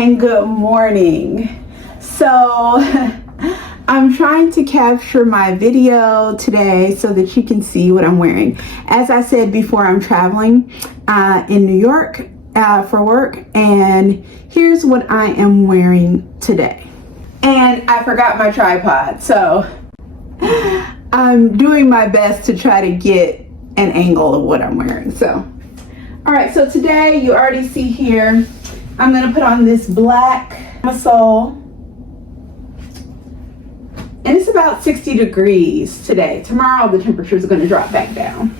and good morning. So I'm trying to capture my video today so that you can see what I'm wearing. As I said before, I'm traveling in New York for work, and here's what I am wearing today. And I forgot my tripod, so I'm doing my best to try to get an angle of what I'm wearing. So, all right, so today you already see here, I'm gonna put on this black camisole, and it's about 60 degrees today. Tomorrow the temperature is gonna drop back down.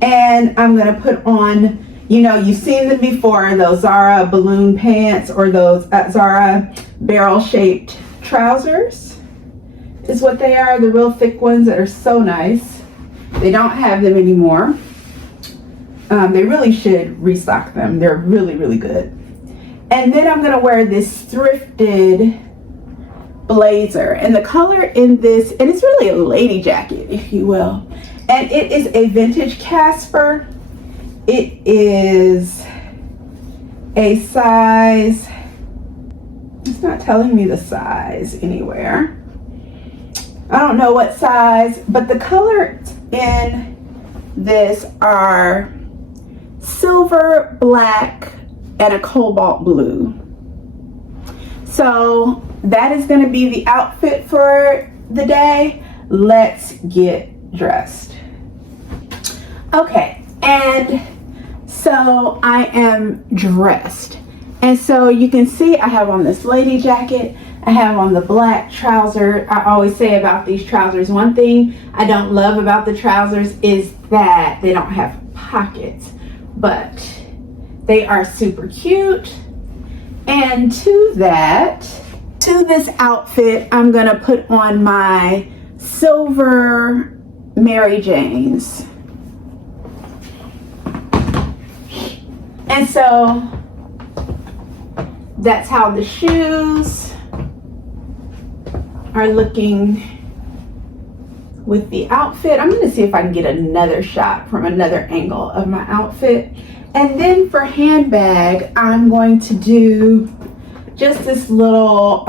And I'm gonna put on, you know, you've seen them before, those Zara balloon pants or those Zara barrel-shaped trousers is what they are, the real thick ones that are so nice. They don't have them anymore. They really should restock them. They're really, really good. And then I'm gonna wear this thrifted blazer, and the color in this, and it's really a lady jacket, if you will, and it is a vintage Kasper. It is a size, it's not telling me the size anywhere. I don't know what size, but the colors in this are silver, black, and a cobalt blue. So that is going to be the outfit for the day. Let's get dressed. Okay, and so I am dressed. And so you can see I have on this lady jacket. I have on the black trouser. I always say about these trousers, one thing I don't love about the trousers is that they don't have pockets, but they are super cute. And to this outfit, I'm gonna put on my silver Mary Janes. And so that's how the shoes are looking with the outfit. I'm gonna see if I can get another shot from another angle of my outfit. And then for handbag, I'm going to do just this little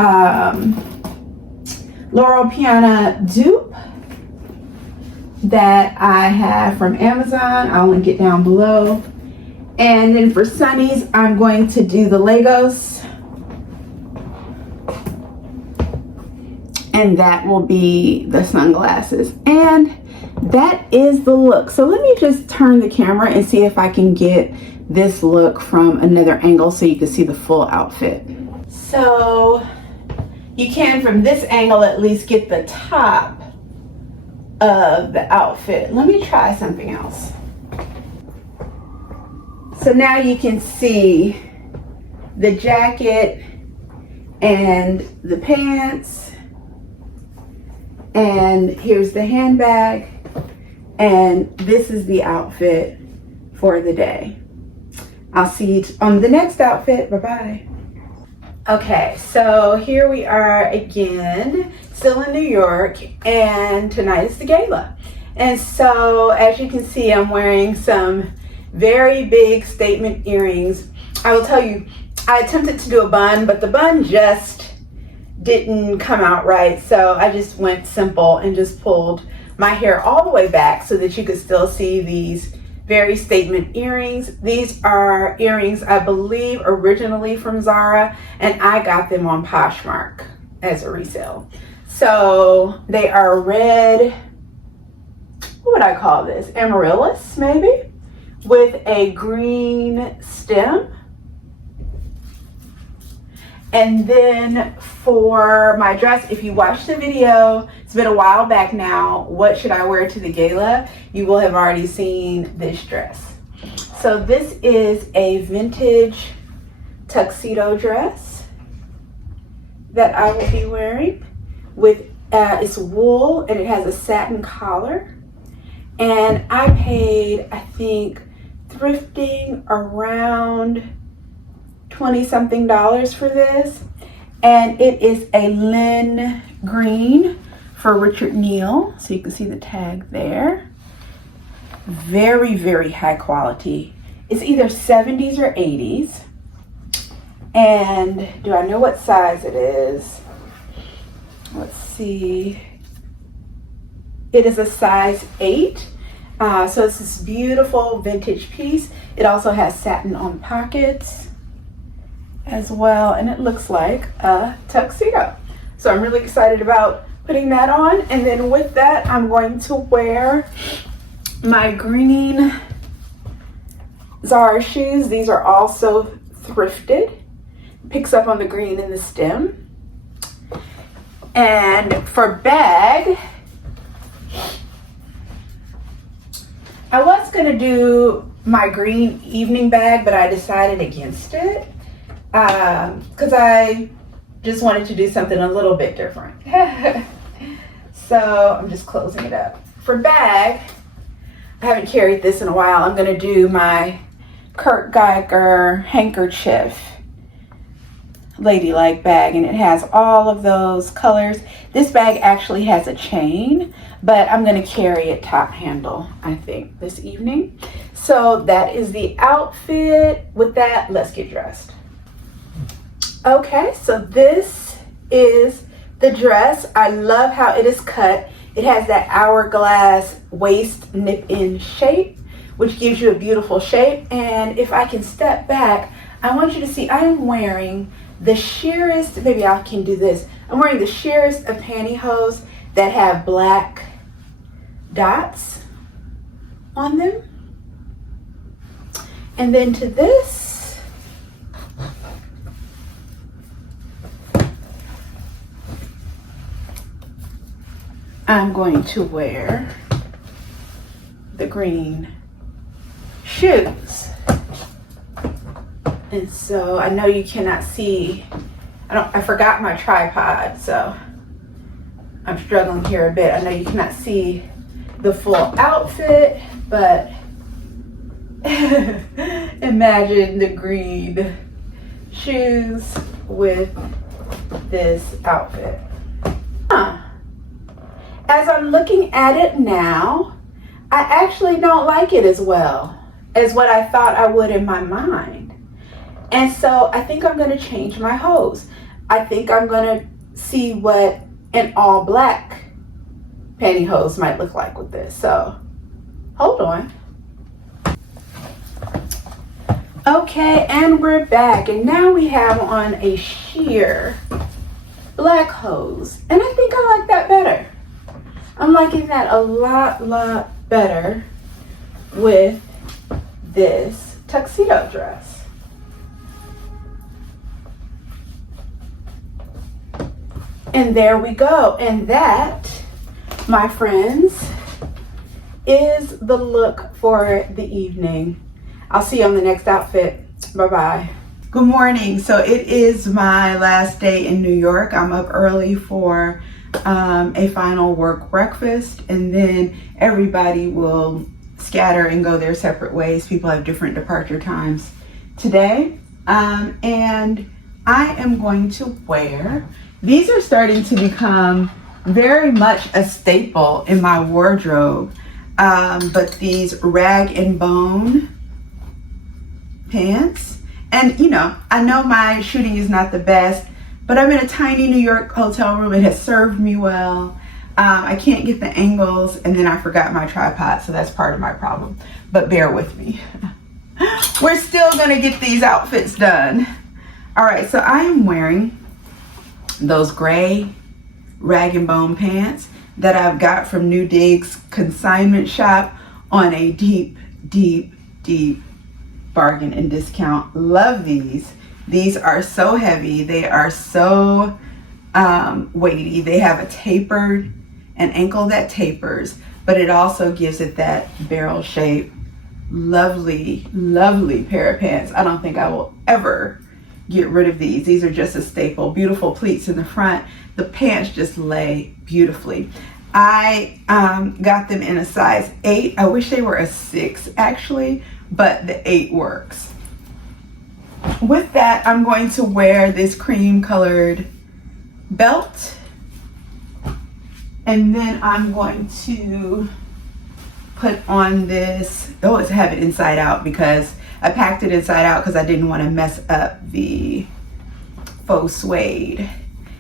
Loro Piana dupe that I have from Amazon. I'll link it down below. And then for sunnies, I'm going to do the Legos. And that will be the sunglasses. And that is the look. So let me just turn the camera and see if I can get this look from another angle so you can see the full outfit. So you can, from this angle, at least get the top of the outfit. Let me try something else. So now you can see the jacket and the pants, and here's the handbag, and this is the outfit for the day. I'll see you on the next outfit. Bye-bye. Okay, so here we are again, still in New York, and tonight is the gala. And so as you can see, I'm wearing some very big statement earrings. I will tell you, I attempted to do a bun, but the bun just didn't come out right. So I just went simple and just pulled my hair all the way back so that you could still see these very statement earrings. These are earrings, I believe, originally from Zara, and I got them on Poshmark as a resale. So they are red, what would I call this? Amaryllis, maybe? With a green stem. And then for my dress, if you watched the video, it's been a while back now, what should I wear to the gala? You will have already seen this dress. So this is a vintage tuxedo dress that I will be wearing with, it's wool and it has a satin collar. And I paid, I think, thrifting around $20-something for this, and it is a lin green for Richard Neal, so you can see the tag there. Very, very high quality. It's either 70s or 80s. And do I know what size it is? Let's see. It is a size 8. So it's this beautiful vintage piece. It also has satin on pockets as well, and it looks like a tuxedo. So I'm really excited about putting that on. And then with that, I'm going to wear my green Zara shoes. These are also thrifted. Picks up on the green in the stem. And for bag, I was gonna do my green evening bag, but I decided against it because I just wanted to do something a little bit different. So I'm just closing it up. For bag, I haven't carried this in a while. I'm gonna do my Kurt Geiger handkerchief ladylike bag, and it has all of those colors. This bag actually has a chain, but I'm going to carry it top handle, I think, this evening. So that is the outfit. With that, let's get dressed. Okay, so this is the dress. I love how it is cut. It has that hourglass waist nip-in shape, which gives you a beautiful shape. And if I can step back, I want you to see I am wearing the sheerest, maybe I can do this. I'm wearing the sheerest of pantyhose that have black dots on them. And then to this, I'm going to wear the green shoes. And so I know you cannot see, I forgot my tripod, so I'm struggling here a bit. I know you cannot see the full outfit, but imagine the green shoes with this outfit. As I'm looking at it now, I actually don't like it as well as what I thought I would in my mind. And so I think I'm gonna change my hose. I think I'm gonna see what an all black pantyhose might look like with this. So hold on. Okay, and we're back. And now we have on a sheer black hose. And I think I like that better. I'm liking that a lot better with this tuxedo dress. And there we go. And that, my friends, is the look for the evening. I'll see you on the next outfit. Bye-bye. Good morning. So it is my last day in New York. I'm up early for a final work breakfast, and then everybody will scatter and go their separate ways. People have different departure times today. And I am going to wear, these are starting to become very much a staple in my wardrobe, but these rag and bone pants. And you know, I know my shooting is not the best, but I'm in a tiny New York hotel room. It has served me well. I can't get the angles, and then I forgot my tripod, so that's part of my problem, but bear with me. We're still gonna get these outfits done. All right, so I am wearing those gray rag and bone pants that I've got from New Dig's consignment shop on a deep bargain and discount. Love these. These are so heavy. They are so weighty. They have an ankle that tapers, but it also gives it that barrel shape. Lovely pair of pants. I don't think I will ever get rid of these. These are just a staple. Beautiful pleats in the front. The pants just lay beautifully. I got them in a size 8. I wish they were a 6 actually, but the 8 works. With that, I'm going to wear this cream colored belt, and then I'm going to put on this, I have it inside out because I packed it inside out because I didn't want to mess up the faux suede.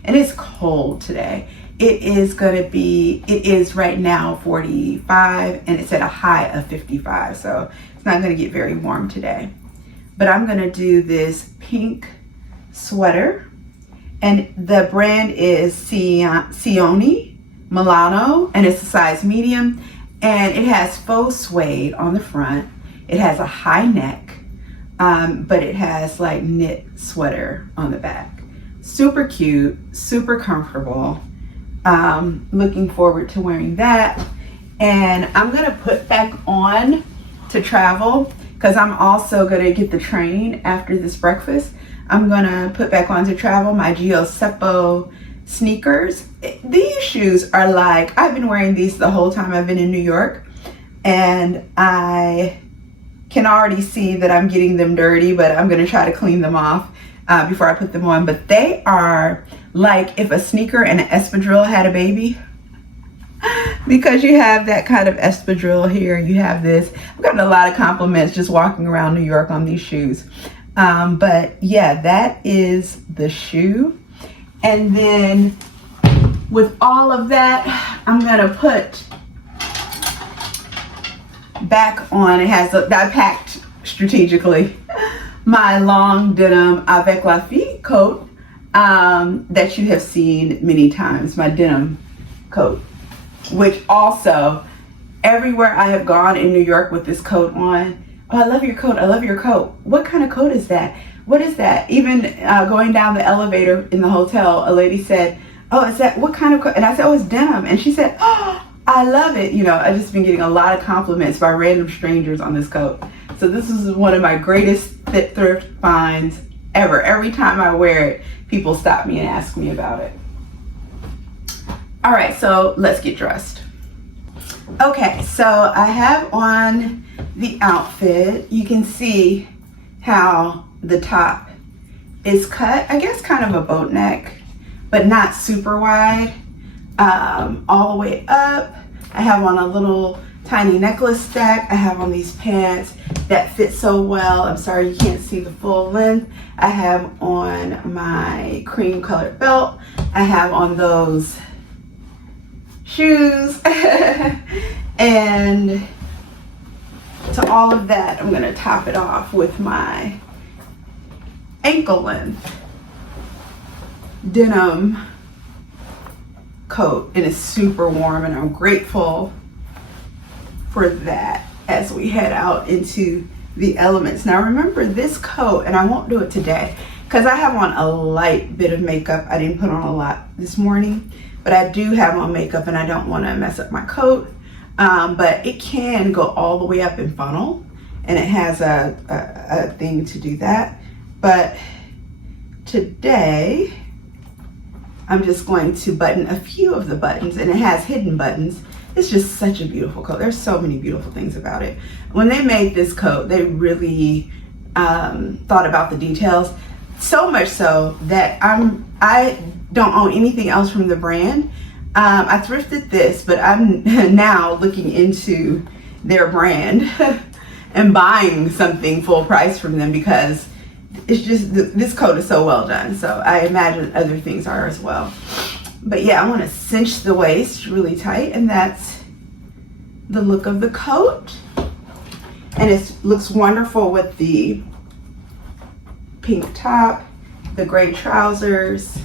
And it's cold today. It is right now 45 and it's at a high of 55. So it's not gonna get very warm today. But I'm gonna do this pink sweater. And the brand is Sioni Milano, and it's a size medium. And it has faux suede on the front. It has a high neck, but it has like knit sweater on the back. Super cute, super comfortable. Looking forward to wearing that. And I'm gonna put back on to travel because I'm also gonna get the train after this breakfast. I'm gonna put back on to travel my Giuseppe sneakers. These shoes are like, I've been wearing these the whole time I've been in New York, and I can already see that I'm getting them dirty, but I'm gonna try to clean them off before I put them on. But they are like if a sneaker and an espadrille had a baby. Because you have that kind of espadrille here, you have this. I've gotten a lot of compliments just walking around New York on these shoes. But yeah, that is the shoe. And then with all of that, I'm gonna put back on, it has, I packed strategically, my long denim avec la fille coat that you have seen many times, my denim coat, which also everywhere I have gone in New York with this coat on, oh, I love your coat, I love your coat. What kind of coat is that? What is that? Even going down the elevator in the hotel, a lady said, oh, is that, what kind of coat? And I said, oh, it's denim. And she said, oh, I love it. You know, I've just been getting a lot of compliments by random strangers on this coat. So this is one of my greatest thrift finds ever. Every time I wear it, people stop me and ask me about it. All right, so let's get dressed. Okay, so I have on the outfit. You can see how the top is cut, I guess kind of a boat neck, but not super wide, all the way up. I have on a little tiny necklace stack. I have on these pants that fit so well. I'm sorry you can't see the full length. I have on my cream colored belt. I have on those shoes. And to all of that, I'm gonna top it off with my ankle length denim coat, and it's super warm, and I'm grateful for that as we head out into the elements. Now remember this coat, and I won't do it today because I have on a light bit of makeup. I didn't put on a lot this morning, but I do have on makeup and I don't want to mess up my coat. But it can go all the way up in funnel, and it has a thing to do that. But today I'm just going to button a few of the buttons, and it has hidden buttons. It's just such a beautiful coat. There's so many beautiful things about it. When they made this coat, they really thought about the details, so much so that I don't own anything else from the brand. I thrifted this, but I'm now looking into their brand and buying something full price from them because it's just, this coat is so well done. So I imagine other things are as well. But yeah, I want to cinch the waist really tight, and that's the look of the coat. And it looks wonderful with the pink top, the gray trousers.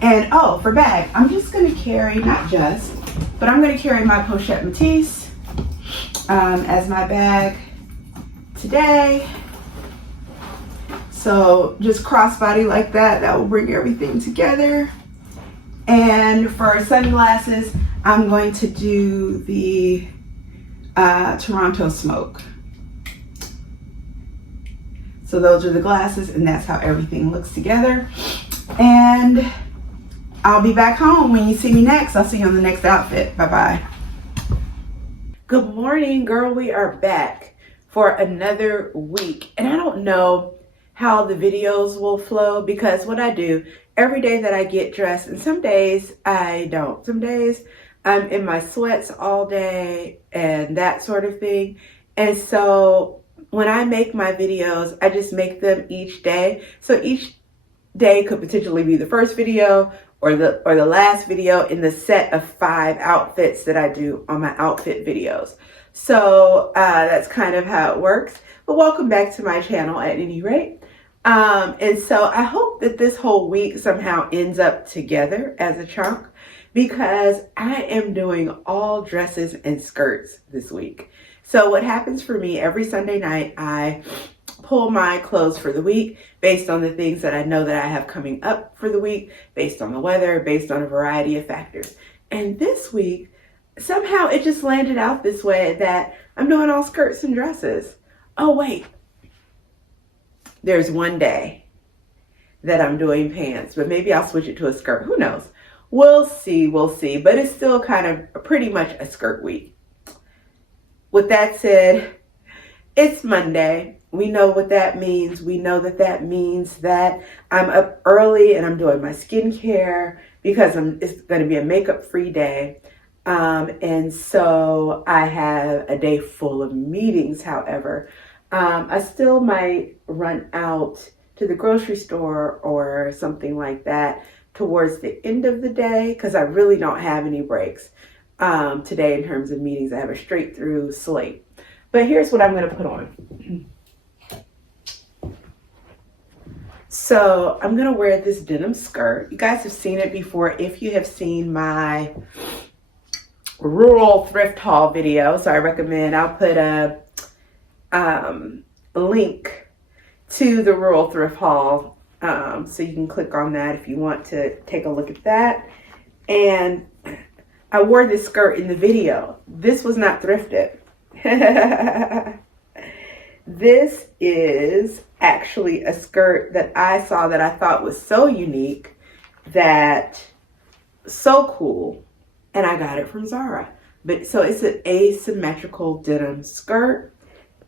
And oh, for bag, I'm just gonna carry, not just, but I'm gonna carry my Pochette Métis as my bag today. So just crossbody like that, that will bring everything together. And for sunglasses, I'm going to do the Toronto Smoke. So those are the glasses, and that's how everything looks together. And I'll be back home when you see me next. I'll see you on the next outfit. Bye-bye. Good morning, girl. We are back for another week. And I don't know how the videos will flow because what I do every day that I get dressed, and some days I don't. Some days I'm in my sweats all day and that sort of thing. And so when I make my videos, I just make them each day. So each day could potentially be the first video or the last video in the set of 5 outfits that I do on my outfit videos. So that's kind of how it works. But welcome back to my channel at any rate. And so I hope that this whole week somehow ends up together as a chunk, because I am doing all dresses and skirts this week. So what happens for me every Sunday night, I pull my clothes for the week based on the things that I know that I have coming up for the week, based on the weather, based on a variety of factors. And this week, somehow it just landed out this way that I'm doing all skirts and dresses. Oh wait, there's one day that I'm doing pants, but maybe I'll switch it to a skirt. Who knows? We'll see, but it's still kind of pretty much a skirt week. With that said, it's Monday. We know what that means. We know that that means that I'm up early and I'm doing my skincare because it's going to be a makeup-free day. And so I have a day full of meetings, however. I still might run out to the grocery store or something like that towards the end of the day, because I really don't have any breaks today in terms of meetings. I have a straight through slate. But here's what I'm going to put on. So I'm going to wear this denim skirt. You guys have seen it before if you have seen my rural thrift haul video. So I recommend, I'll put a link to the rural thrift haul, so you can click on that if you want to take a look at that. And I wore this skirt in the video. This was not thrifted. This is actually a skirt that I saw that I thought was so unique, that so cool, and I got it from Zara. But so it's an asymmetrical denim skirt,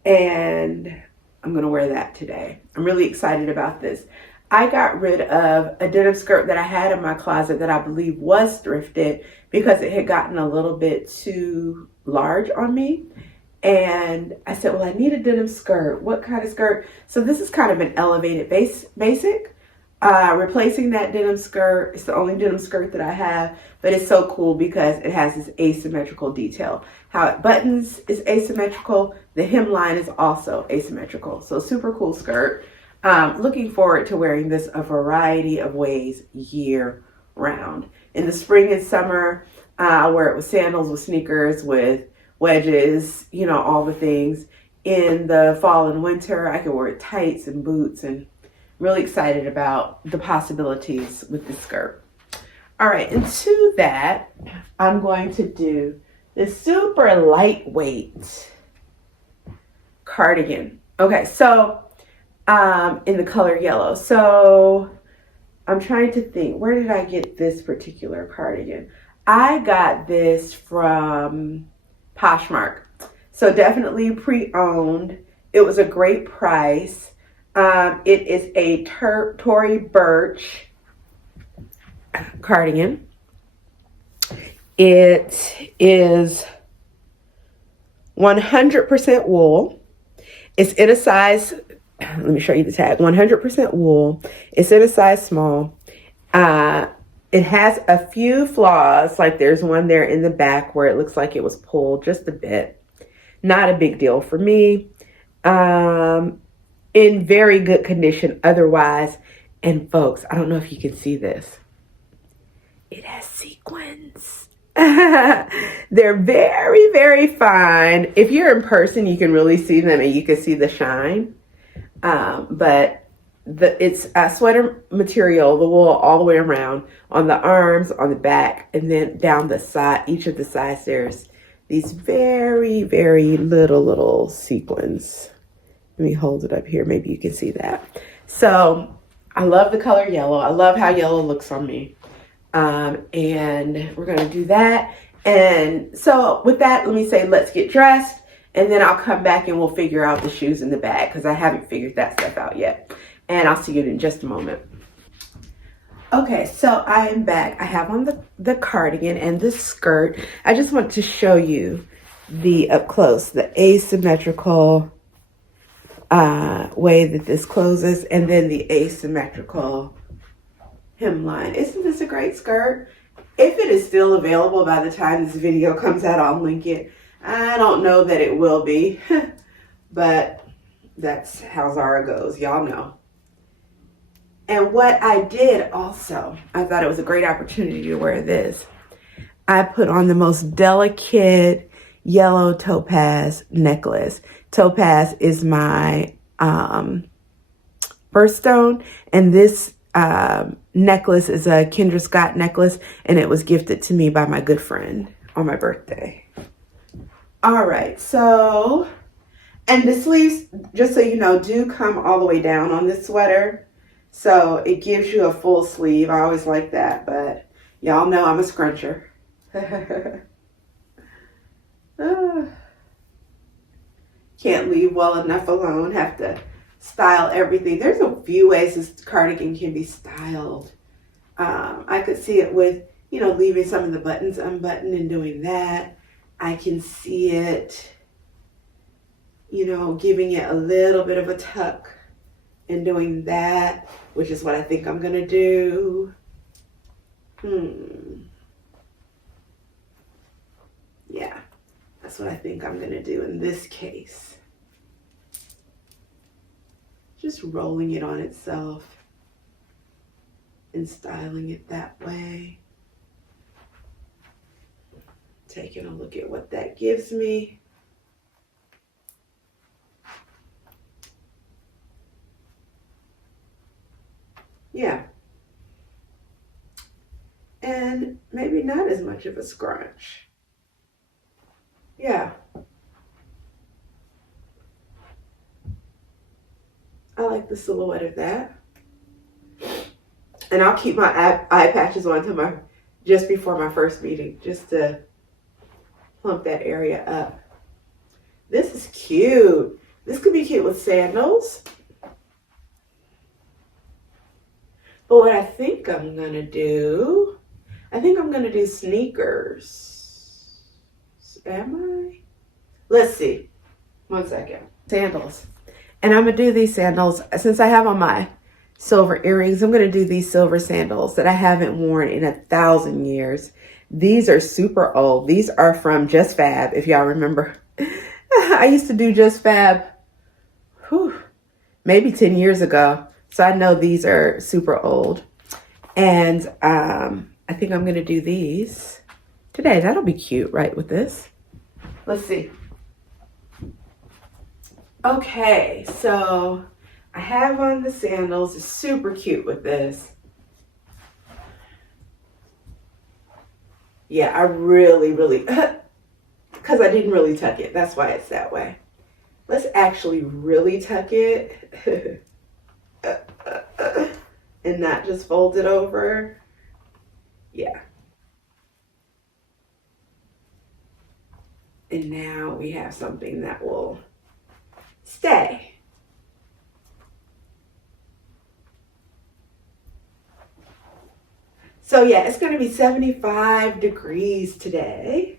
and I'm gonna wear that today. I'm really excited about this. I got rid of a denim skirt that I had in my closet that I believe was thrifted because it had gotten a little bit too large on me. And I said, well, I need a denim skirt. What kind of skirt? So this is kind of an elevated basic. Replacing that denim skirt. It's the only denim skirt that I have, but it's so cool because it has this asymmetrical detail. How it buttons is asymmetrical. The hemline is also asymmetrical. So super cool skirt. Looking forward to wearing this a variety of ways year round. In the spring and summer, I'll wear it with sandals, with sneakers, with wedges, you know, all the things. In the fall and winter, I can wear tights and boots, and really excited about the possibilities with this skirt. All right, and to that, I'm going to do this super lightweight cardigan. Okay, so in the color yellow. So I'm trying to think, where did I get this particular cardigan? I got this from Poshmark. So definitely pre-owned. It was a great price. It is a Tory Burch cardigan. It is 100% wool. It's in a size, let me show you the tag, 100% wool. It's in a size small. It has a few flaws, like there's one there in the back where it looks like it was pulled just a bit. Not a big deal for me. In very good condition otherwise. And folks, I don't know if you can see this. It has sequins. They're very, very fine. If you're in person, you can really see them and you can see the shine. But it's a sweater material, the wool all the way around, on the arms, on the back, and then down the side, each of the sides, there's these very, very little sequins. Let me hold it up here. Maybe you can see that. So I love the color yellow. I love how yellow looks on me. And we're going to do that. And so with that, let me say, let's get dressed. And then I'll come back and we'll figure out the shoes in the bag, because I haven't figured that stuff out yet. And I'll see you in just a moment. Okay, so I am back. I have on the cardigan and the skirt. I just want to show you the up close, the asymmetrical way that this closes, and then the asymmetrical hemline. Isn't this a great skirt? If it is still available by the time this video comes out, I'll link it. I don't know that it will be, but that's how Zara goes, y'all know. And what I did also, I thought it was a great opportunity to wear this. I put on the most delicate yellow topaz necklace. Topaz is my birthstone, and this necklace is a Kendra Scott necklace, and it was gifted to me by my good friend on my birthday. All right, so, and the sleeves, just so you know, do come all the way down on this sweater. So it gives you a full sleeve. I always like that, but y'all know I'm a scruncher. Can't leave well enough alone. Have to style everything. There's a few ways this cardigan can be styled. I could see it with, you know, leaving some of the buttons unbuttoned and doing that. I can see it, you know, giving it a little bit of a tuck and doing that, which is what I think I'm gonna do. Yeah, that's what I think I'm gonna do in this case. Just rolling it on itself and styling it that way. Taking a look at what that gives me. Yeah. And maybe not as much of a scrunch. Yeah. I like the silhouette of that. And I'll keep my eye patches on to just before my first meeting, just to plump that area up. This is cute. This could be cute with sandals. But what I think I'm gonna do, I think I'm gonna do sneakers. Am I? Let's see. 1 second. Sandals. And I'm gonna do these sandals, since I have on my silver earrings, I'm gonna do these silver sandals that I haven't worn in 1,000 years. These are super old. These are from Just Fab, if y'all remember. I used to do Just Fab, maybe 10 years ago. So I know these are super old. And I think I'm gonna do these today. That'll be cute, right, with this? Let's see. Okay, so I have on the sandals. It's super cute with this. Yeah, I really, because I didn't really tuck it. That's why it's that way. Let's actually really tuck it. And not just fold it over. Yeah. And now we have something that will stay. So yeah, it's going to be 75 degrees today.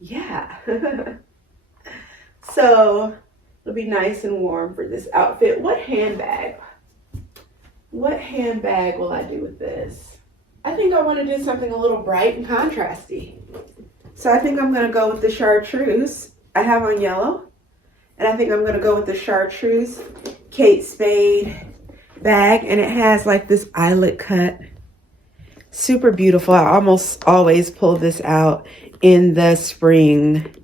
Yeah. So it'll be nice and warm for this outfit. What handbag will I do with this? I think I want to do something a little bright and contrasty. So I think I'm going to go with the chartreuse I have on yellow. And I think I'm going to go with the chartreuse Kate Spade bag. And it has like this eyelet cut. Super beautiful. I almost always pull this out in the spring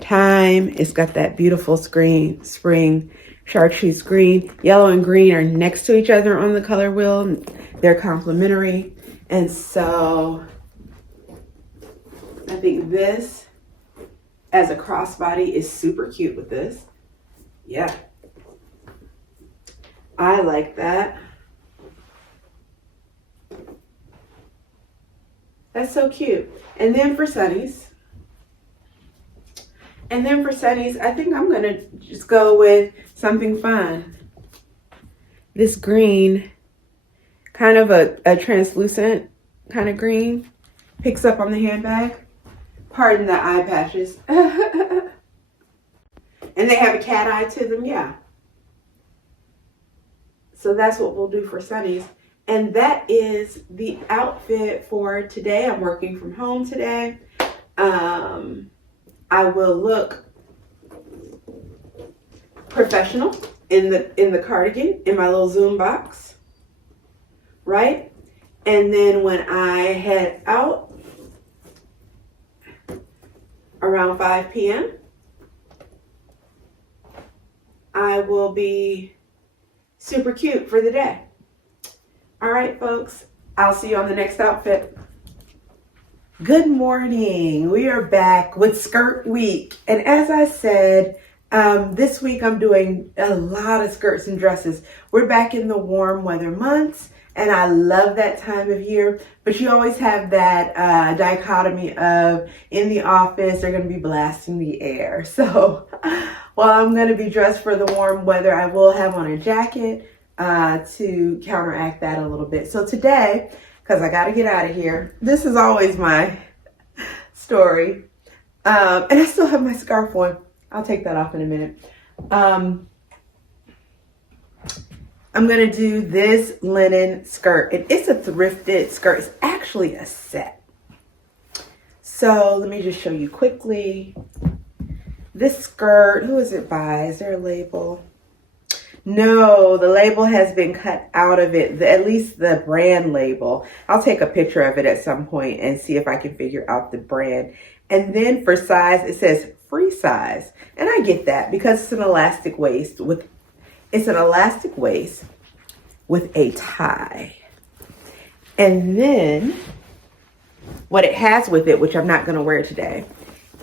time. It's got that beautiful spring chartreuse green. Yellow and green are next to each other on the color wheel. They're complementary. And so I think this as a crossbody is super cute with this. Yeah. I like that. That's so cute. And then for sunnies, I think I'm going to just go with something fun. This green, kind of a translucent kind of green, picks up on the handbag. Pardon the eye patches. And they have a cat eye to them, yeah. So that's what we'll do for Sunny's. And that is the outfit for today. I'm working from home today. I will look professional in the cardigan, in my little Zoom box, right? And then when I head out around 5 p.m., I will be super cute for the day. All right, folks, I'll see you on the next outfit. Good morning. We are back with skirt week. And as I said, this week I'm doing a lot of skirts and dresses. We're back in the warm weather months, and I love that time of year. But you always have that dichotomy of in the office, they're going to be blasting the air. So while I'm going to be dressed for the warm weather, I will have on a jacket to counteract that a little bit. So today, because I got to get out of here, this is always my story. And I still have my scarf on. I'll take that off in a minute. I'm going to do this linen skirt. It's a thrifted skirt. It's actually a set. So let me just show you quickly. This skirt, who is it by? Is there a label? No, the label has been cut out of it, at least the brand label. I'll take a picture of it at some point and see if I can figure out the brand. And then for size, it says free size. And I get that because it's an elastic waist with a tie. And then what it has with it, which I'm not going to wear today,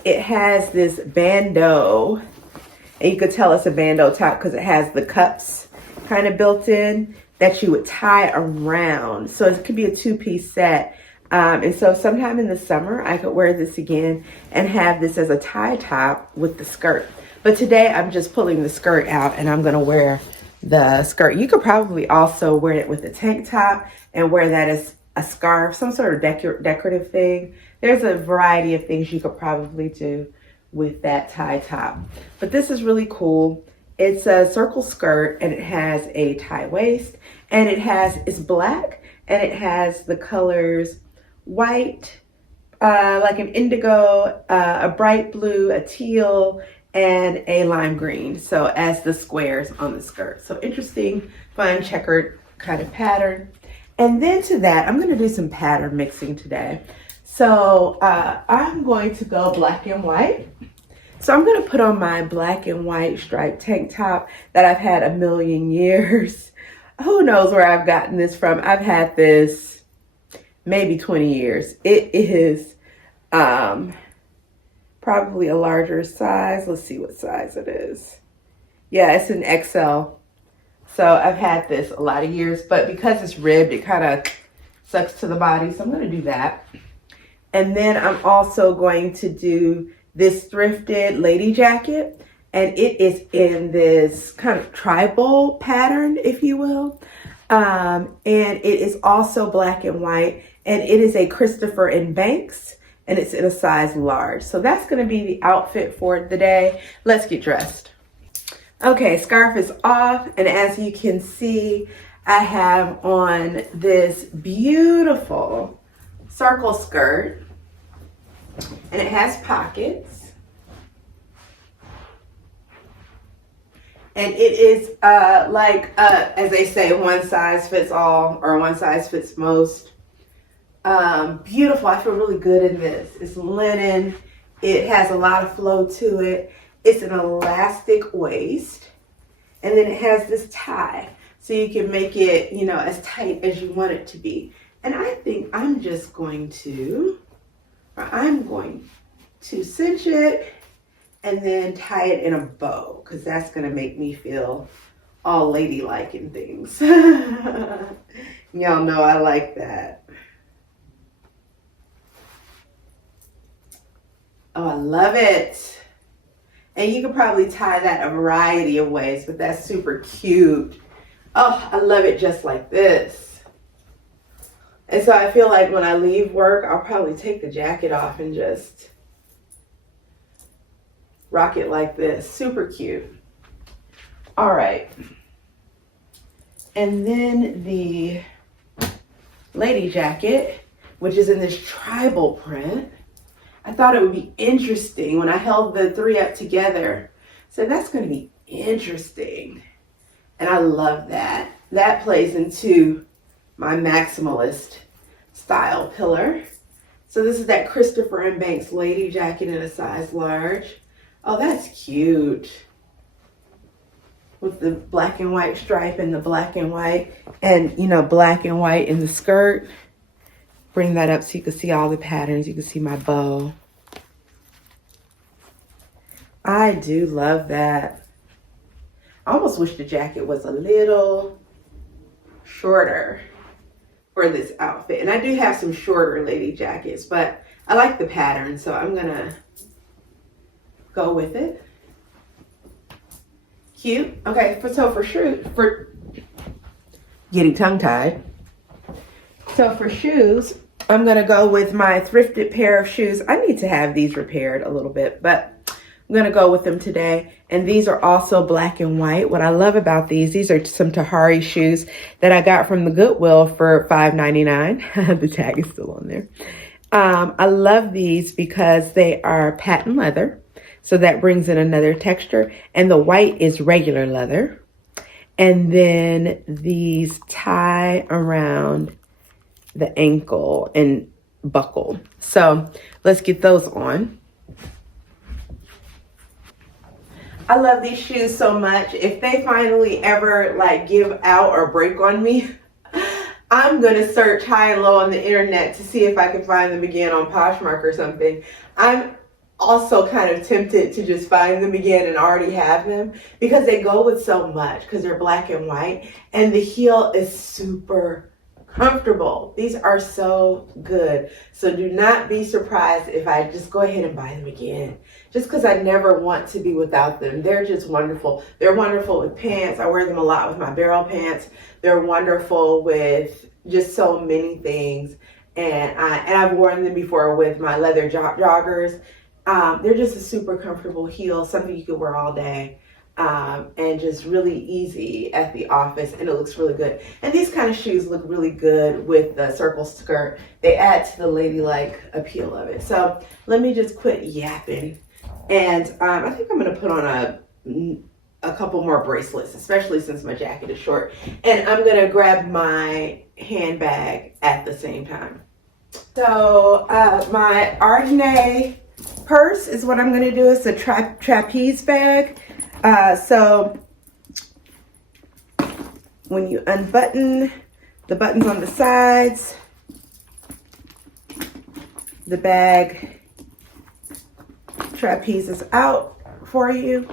it has this bandeau. And you could tell it's a bandeau top because it has the cups kind of built in that you would tie around. So it could be a two-piece set. And so sometime in the summer, I could wear this again and have this as a tie top with the skirt. But today I'm just pulling the skirt out and I'm going to wear the skirt. You could probably also wear it with a tank top and wear that as a scarf, some sort of decorative thing. There's a variety of things you could probably do with that tie top. But this is really cool. It's a circle skirt and it has a tie waist and it's black and it has the colors white, like an indigo, a bright blue, a teal, and a lime green. So as the squares on the skirt. So interesting, fun, checkered kind of pattern. And then to that, I'm going to do some pattern mixing today. So I'm going to go black and white. So I'm going to put on my black and white striped tank top that I've had a million years. Who knows where I've gotten this from? I've had this maybe 20 years. It is probably a larger size. Let's see what size it is. Yeah, it's an XL. So I've had this a lot of years, but because it's ribbed, it kind of sucks to the body. So I'm going to do that. And then I'm also going to do this thrifted lady jacket. And it is in this kind of tribal pattern, if you will. And it is also black and white. And it is a Christopher & Banks. And it's in a size large. So that's going to be the outfit for the day. Let's get dressed. Okay, scarf is off. And as you can see, I have on this beautiful circle skirt. And it has pockets. And it is as they say, one size fits all or one size fits most. Beautiful. I feel really good in this. It's linen. It has a lot of flow to it. It's an elastic waist. And then it has this tie. So you can make it, as tight as you want it to be. And I think I'm going to cinch it and then tie it in a bow because that's going to make me feel all ladylike and things. Y'all know I like that. Oh, I love it. And you could probably tie that a variety of ways, but that's super cute. Oh, I love it just like this. And so I feel like when I leave work, I'll probably take the jacket off and just rock it like this. Super cute. All right. And then the lady jacket, which is in this tribal print. I thought it would be interesting when I held the three up together. So that's going to be interesting. And I love that. That plays into my maximalist style pillar. So this is that Christopher and Banks lady jacket in a size large. Oh, that's cute. With the black and white stripe and the black and white, and you know, black and white in the skirt. Bring that up so you can see all the patterns. You can see my bow. I do love that. I almost wish the jacket was a little shorter for this outfit. And I do have some shorter lady jackets, but I like the pattern, so I'm gonna go with it. Cute. Okay, for getting tongue-tied. So for shoes, I'm gonna go with my thrifted pair of shoes. I need to have these repaired a little bit, but I'm gonna go with them today. And these are also black and white. What I love about these are some Tahari shoes that I got from the Goodwill for $5.99. The tag is still on there. I love these because they are patent leather. So that brings in another texture. And the white is regular leather. And then these tie around the ankle and buckle. So let's get those on. I love these shoes so much. If they finally ever like give out or break on me, I'm gonna search high and low on the internet to see if I can find them again on Poshmark or something. I'm also kind of tempted to just find them again and already have them because they go with so much because they're black and white and the heel is super comfortable. These are so good. So do not be surprised if I just go ahead and buy them again. Just because I never want to be without them. They're just wonderful. They're wonderful with pants. I wear them a lot with my barrel pants. They're wonderful with just so many things. And I've worn them before with my leather joggers. They're just a super comfortable heel, something you can wear all day. And just really easy at the office, and it looks really good. And these kind of shoes look really good with the circle skirt. They add to the ladylike appeal of it. So let me just quit yapping. And I think I'm gonna put on a couple more bracelets, especially since my jacket is short. And I'm gonna grab my handbag at the same time. So my Ardenay purse is what I'm gonna do. It's a trapeze bag. So when you unbutton the buttons on the sides, the bag trapezes out for you.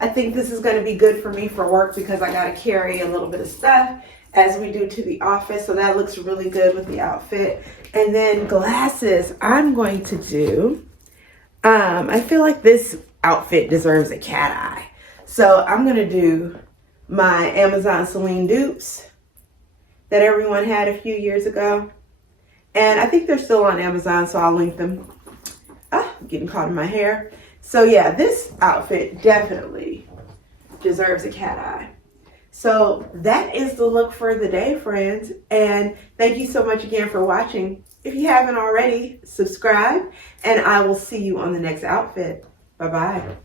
I think this is going to be good for me for work because I got to carry a little bit of stuff as we do to the office. So that looks really good with the outfit. And then glasses, I'm going to do, I feel like this outfit deserves a cat eye. So I'm going to do my Amazon Celine dupes that everyone had a few years ago. And I think they're still on Amazon, so I'll link them. I'm getting caught in my hair. So yeah, this outfit definitely deserves a cat eye. So that is the look for the day, friends. And thank you so much again for watching. If you haven't already, subscribe, and I will see you on the next outfit. Bye-bye.